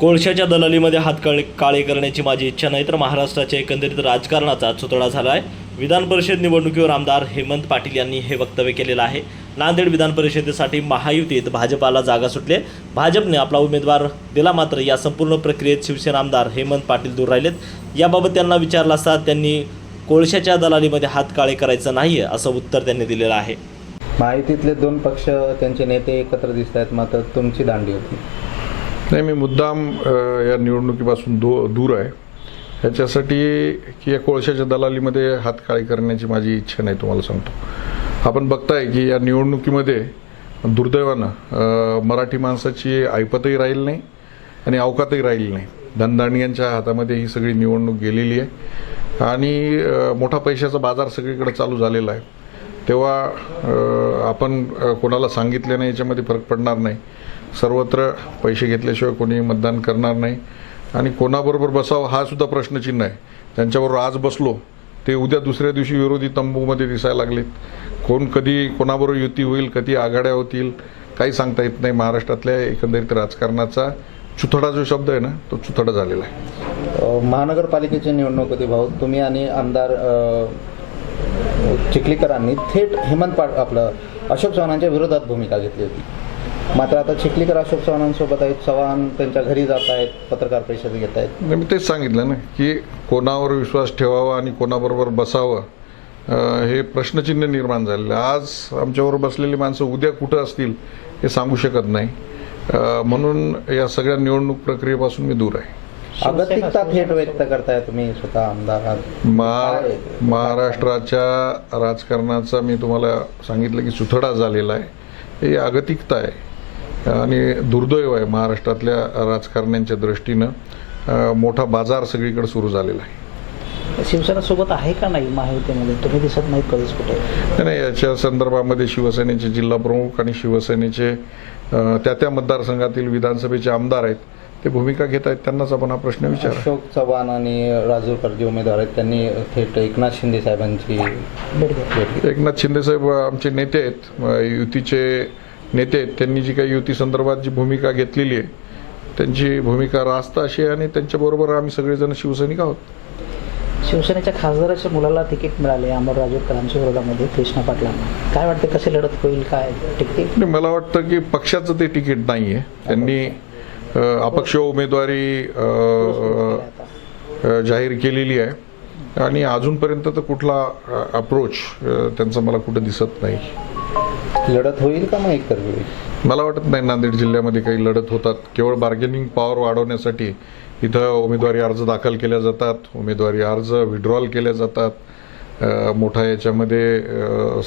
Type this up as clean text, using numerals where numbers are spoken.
कोळशाच्या दलालीमध्ये हात काळे करण्याची माझी इच्छा नाही, तर महाराष्ट्राच्या एकंदरीत राजकारणाचा चुतडा झाला आहे. विधान परिषद निवडणुकीवर आमदार हेमंत पाटील यांनी हे वक्तव्य केलेलं आहे. नांदेड विधान परिषदेसाठी महायुतीत भाजपाला जागा सुटले. भाजपने आपला उमेदवार दिला, मात्र या संपूर्ण प्रक्रियेत शिवसेना आमदार हेमंत पाटील दूर राहिलेत. याबाबत त्यांना विचारलं असता त्यांनी कोळशाच्या दलालीमध्ये हात काळे करायचं नाही असं उत्तर त्यांनी दिलेलं आहे. महायुतीतले दोन पक्ष त्यांचे नेते एकत्र दिसत आहेत, मात्र तुमची दांडी होती. नाही, मी मुद्दाम या निवडणुकीपासून दूर आहे ह्याच्यासाठी की या कोळशाच्या दलालीमध्ये हात काळे करण्याची माझी इच्छा नाही. तुम्हाला सांगतो, आपण बघताय की या निवडणुकीमध्ये दुर्दैवानं मराठी माणसाची ऐपतही राहील नाही आणि अवकातही राहील नाही. धनदांडग्यांच्या हातामध्ये ही सगळी निवडणूक गेलेली आहे आणि मोठा पैशाचा बाजार सगळीकडे चालू झालेला आहे. तेव्हा आपण कोणाला सांगितलं नाही याच्यामध्ये फरक पडणार नाही. सर्वत्र पैसे घेतल्याशिवाय कोणी मतदान करणार नाही आणि कोणाबरोबर बसावं हा सुद्धा प्रश्नचिन्ह आहे. त्यांच्याबरोबर आज बसलो ते उद्या दुसऱ्या दिवशी विरोधी तंबूमध्ये दिसायला लागलेत. कोण कधी कोणाबरोबर युती होईल, कधी आघाड्या होतील, काही सांगता येत नाही. महाराष्ट्रातल्या एकंदरीत राजकारणाचा चुथडा जो शब्द आहे ना, तो चुथडा झालेला आहे. महानगरपालिकेची निवडणूक होती भाऊ, तुम्ही आणि आमदार चिखलीकरांनी थेट आपलं अशोक चव्हाणांच्या विरोधात भूमिका घेतली होती. मात्र आता चिखलीकर अशोक चव्हाणांसोबत आहेत, चव्हाण त्यांच्या घरी जात आहेत, पत्रकार परिषद घेत आहेत. मी तेच सांगितलं ना की कोणावर विश्वास ठेवावा आणि कोणाबरोबर बसावं हे प्रश्नचिन्ह निर्माण झालेलं. आज आमच्याबरोबर बसलेली माणसं उद्या कुठं असतील हे सांगू शकत नाही. म्हणून या सगळ्या निवडणूक प्रक्रियेपासून मी दूर आहे. अगतिकता थेट व्यक्त करताय तुम्ही स्वतः आमदार. महाराष्ट्राच्या राजकारणाचा मी तुम्हाला सांगितलं की सुथडा झालेला आहे. ही अगतिकता आहे आणि दुर्दैव आहे. महाराष्ट्रातल्या राजकारण्यांच्या दृष्टीनं मोठा बाजार सगळीकडे सुरू झालेला आहे. शिवसेना सोबत आहे का नाही महायुतीमध्ये? तुम्ही दिसत नाहीत कधीच कुठे. नाही, याच्या संदर्भामध्ये शिवसेनेचे जिल्हा प्रमुख आणि शिवसेनेचे त्या मतदारसंघातील विधानसभेचे आमदार आहेत, ते भूमिका घेत आहेत. त्यांनाच आपण हा प्रश्न विचार. अशोक चव्हाण आणि राजूरकर जे उमेदवार आहेत त्यांनी थेट एकनाथ शिंदे साहेबांची भेट घेतली. एकनाथ शिंदे साहेब आमचे नेते आहेत, युतीचे नेते आहेत. त्यांनी जी काही युती संदर्भात जी भूमिका घेतलेली आहे त्यांची भूमिका रास्त अशी आहे आणि त्यांच्याबरोबर आम्ही सगळेजण शिवसैनिक आहोत. शिवसेनेच्या खासदाराच्या मुलाला तिकीट मिळाले अमर राजूरकरांच्या विरोधामध्ये कृष्णा पाटलांना. काय वाटतं, कशी लढत होईल? काय तिकीट? मला वाटतं की पक्षाचं ते तिकीट नाही आहे. त्यांनी अपक्ष उमेदवारी जाहीर केलेली आहे आणि अजूनपर्यंत तर कुठला अप्रोच त्यांचा मला कुठं दिसत नाही. लढत होईल का मग एकतर्फी? मला वाटत नाही नांदेड जिल्ह्यामध्ये काही लढत होतात. केवळ बार्गेनिंग पॉवर वाढवण्यासाठी इथं उमेदवारी अर्ज दाखल केल्या जातात, उमेदवारी अर्ज विड्रॉल केल्या जातात. मोठा याच्यामध्ये